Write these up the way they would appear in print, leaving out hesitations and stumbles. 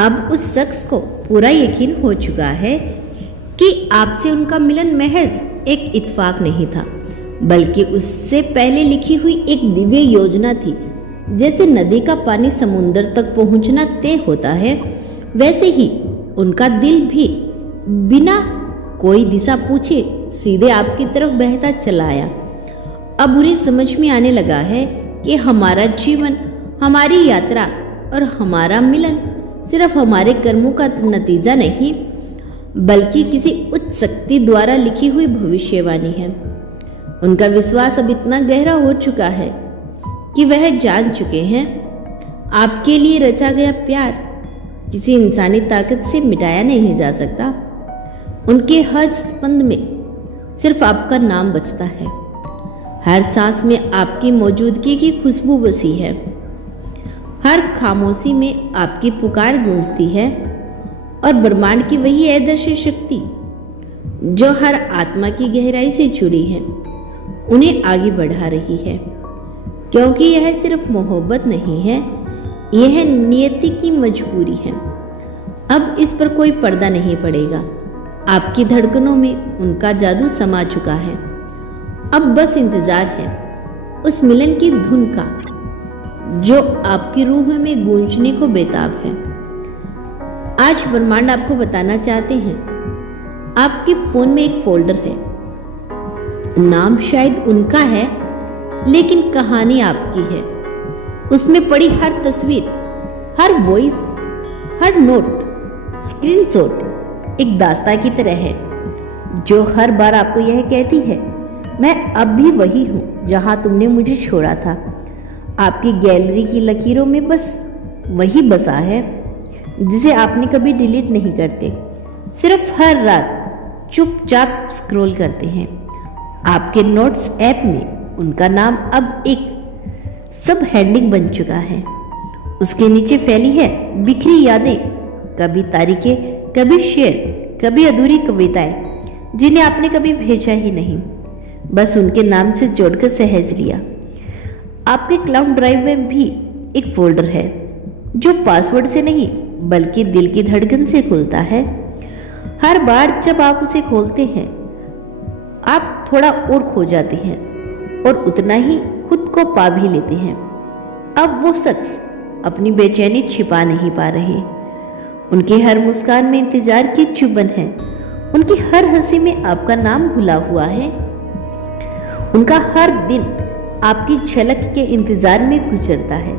अब उस शख्स को पूरा यकीन हो चुका है कि आपसे उनका मिलन महज एक इत्तेफाक नहीं था, बल्कि उससे पहले लिखी हुई एक दिव्य योजना थी। जैसे नदी का पानी समुद्र तक पहुंचना तय होता है, वैसे ही उनका दिल भी बिना कोई दिशा पूछे सीधे आपकी तरफ बहता चला आया। अब उन्हें समझ में आने लगा है कि हमारा जीवन, हमारी यात्रा और हमारा मिलन सिर्फ हमारे कर्मों का नतीजा नहीं, बल्कि किसी उच्च शक्ति द्वारा लिखी हुई भविष्यवाणी है। उनका विश्वास अब इतना गहरा हो चुका है कि वह जान चुके हैं आपके लिए रचा गया प्यार किसी इंसानी ताकत से मिटाया नहीं जा सकता। उनके हर स्पंद में सिर्फ आपका नाम बचता है, हर सांस में आपकी मौजूदगी की खुशबू बसी है, हर खामोशी में आपकी पुकार गूंजती है और ब्रह्मांड की वही अदृश्य शक्ति जो हर आत्मा की गहराई से जुड़ी है उन्हें आगे बढ़ा रही है। क्योंकि यह सिर्फ मोहब्बत नहीं है, यह नियति की मजबूरी है। अब इस पर कोई पर्दा नहीं पड़ेगा। आपकी धड़कनों में उनका जादू समा चुका है। अब बस इंतजार है उस मिलन की धुन का जो आपकी रूह में गूंजने को बेताब है। आज ब्रह्मांड आपको बताना चाहते हैं, आपके फोन में एक फोल्डर है। नाम शायद उनका है, लेकिन कहानी आपकी है। उसमें पड़ी हर तस्वीर, हर वॉइस, हर नोट, स्क्रीनशॉट एक दास्तां की तरह है जो हर बार आपको यह कहती है, मैं अब भी वही हूं जहां तुमने मुझे छोड़ा था। आपकी गैलरी की लकीरों में बस वही बसा है जिसे आपने कभी डिलीट नहीं करते, सिर्फ हर रात चुपचाप स्क्रॉल करते हैं। आपके नोट्स ऐप में उनका नाम अब एक सब हेडिंग बन चुका है। उसके नीचे फैली है बिखरी यादें, कभी तारीखें, कभी शेर, कभी अधूरी कविताएं जिन्हें आपने कभी भेजा ही नहीं, बस उनके नाम से जोड़कर सहेज लिया। आपके क्लाउड ड्राइव में भी एक फोल्डर है जो पासवर्ड से नहीं बल्कि दिल की धड़कन से खुलता है। हर बार जब आप उसे खोलते हैं आप थोड़ा और खो जाते हैं और उतना ही खुद को पा भी लेते हैं। अब वो शख्स अपनी बेचैनी छिपा नहीं पा रहे। उनकी हर मुस्कान में इंतजार की चुभन है, उनकी हर हंसी में आपका नाम घुला हुआ है। उनका हर दिन आपकी झलक के इंतजार में गुजरता है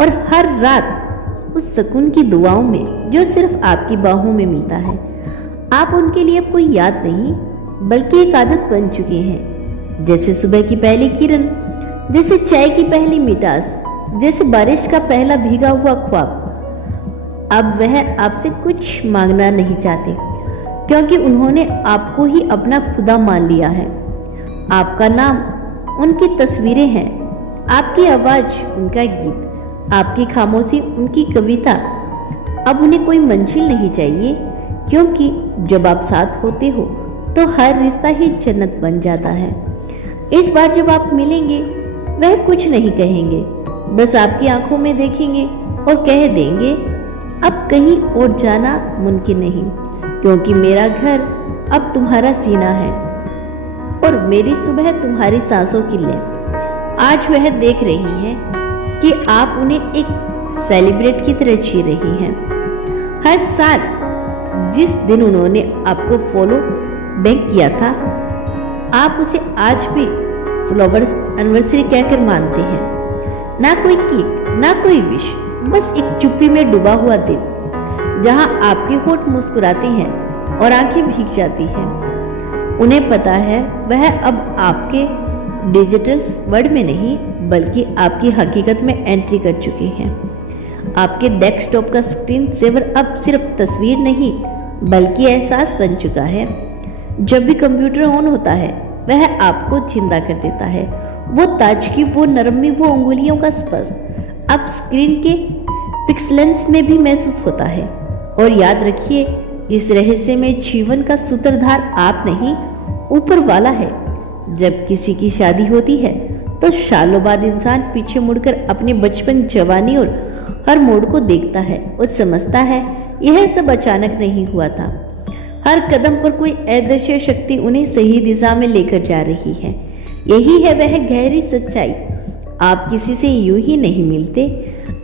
और हर रात उस सुकून की दुआओं में जो सिर्फ आपकी बाहों में मिलता है। आप उनके लिए अब कोई याद नहीं बल्कि एक आदत बन चुके हैं, जैसे सुबह की पहली किरण, जैसे चाय की पहली मिठास, जैसे बारिश का पहला भीगा हुआ ख्वाब। अब वह आपसे कुछ मांगना नहीं चाहते क्योंकि उन्होंने आपको ही अपना खुदा मान लिया है। आपका नाम उनकी तस्वीरें हैं, आपकी आवाज उनका गीत, आपकी खामोशी उनकी कविता। अब उन्हें कोई मंजिल नहीं चाहिए क्योंकि जब आप साथ होते हो तो हर रिश्ता ही जन्नत बन जाता है। इस बार जब आप मिलेंगे वह कुछ नहीं कहेंगे, बस आपकी आंखों में देखेंगे और कह देंगे अब कहीं और जाना मुमकिन नहीं, क्योंकि मेरा घर अब तुम्हारा सीना है और मेरी सुबह तुम्हारी सांसों की लय। आज वह देख रही है कि आप उन्हें एक सेलिब्रेट की तरह जी रही हैं। हर साल जिस दिन उन्होंने आपको फॉलो बैक किया था, आप उसे आज भी फ्लावर्स एनिवर्सरी कहकर मानते हैं। ना कोई केक, ना कोई विश, बस एक चुप्पी में डूबा हुआ दिल जहां आपके होठ मुस्कुराते हैं और आंखें भीग जाती हैं। उन्हें पता है वह अब आपके डिजिटल वर्ल्ड में नहीं बल्कि आपकी हकीकत में एंट्री कर चुके हैं। आपके डेस्कटॉप का स्क्रीन सेवर अब सिर्फ तस्वीर नहीं बल्कि एहसास बन चुका है। जब भी कंप्यूटर ऑन होता है वह आपको जिंदा कर देता है। वो ताजगी, वो नरमी, वो उंगलियों का स्पर्श अब स्क्रीन के पिक्सेल्स में भी महसूस होता है। और याद रखिए, इस रहस्य में जीवन का सूत्रधार आप नहीं, ऊपर वाला है। जब किसी की शादी होती है तो सालों बाद इंसान पीछे मुड़कर अपने बचपन, जवानी और हर मोड़ को देखता है और समझता है यह सब अचानक नहीं हुआ था। हर कदम पर कोई अदृश्य शक्ति उन्हें सही दिशा में लेकर जा रही है। यही है वह गहरी सच्चाई। आप किसी से यूं ही नहीं मिलते,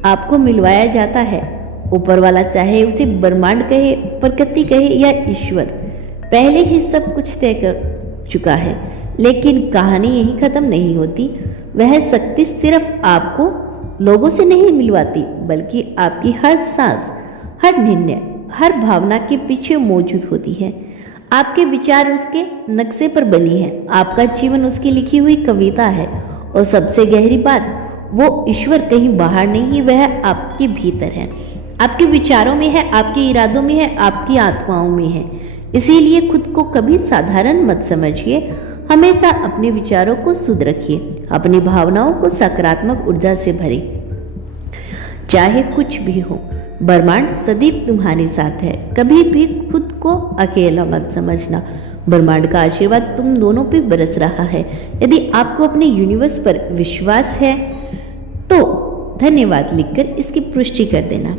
आपको मिलवाया जाता है। ऊपर वाला, चाहे उसे ब्रह्मांड कहे, प्रकृति कहे या ईश्वर, पहले ही सब कुछ तय कर चुका है। लेकिन कहानी यहीं खत्म नहीं होती। वह शक्ति सिर्फ आपको लोगों से नहीं मिलवाती, बल्कि आपकी हर सांस, हर निर्णय, हर भावना के पीछे मौजूद होती है। आपके विचार उसके नक्शे पर बनी है, आपका जीवन उसकी लिखी हुई कविता है। और सबसे गहरी बात, वो ईश्वर कहीं बाहर नहीं, वह आपके भीतर है, आपके विचारों में है, आपके इरादों में है, आपकी आत्माओं में है। इसीलिए खुद को कभी साधारण मत समझिए। हमेशा अपने विचारों को शुद्ध रखिए, अपनी भावनाओं को सकारात्मक ऊर्जा से भरे। चाहे कुछ भी हो, ब्रह्मांड सदैव तुम्हारे साथ है। कभी भी खुद को अकेला मत समझना। ब्रह्मांड का आशीर्वाद तुम दोनों पे बरस रहा है। यदि आपको अपने यूनिवर्स पर विश्वास है तो धन्यवाद लिखकर इसकी पुष्टि कर देना।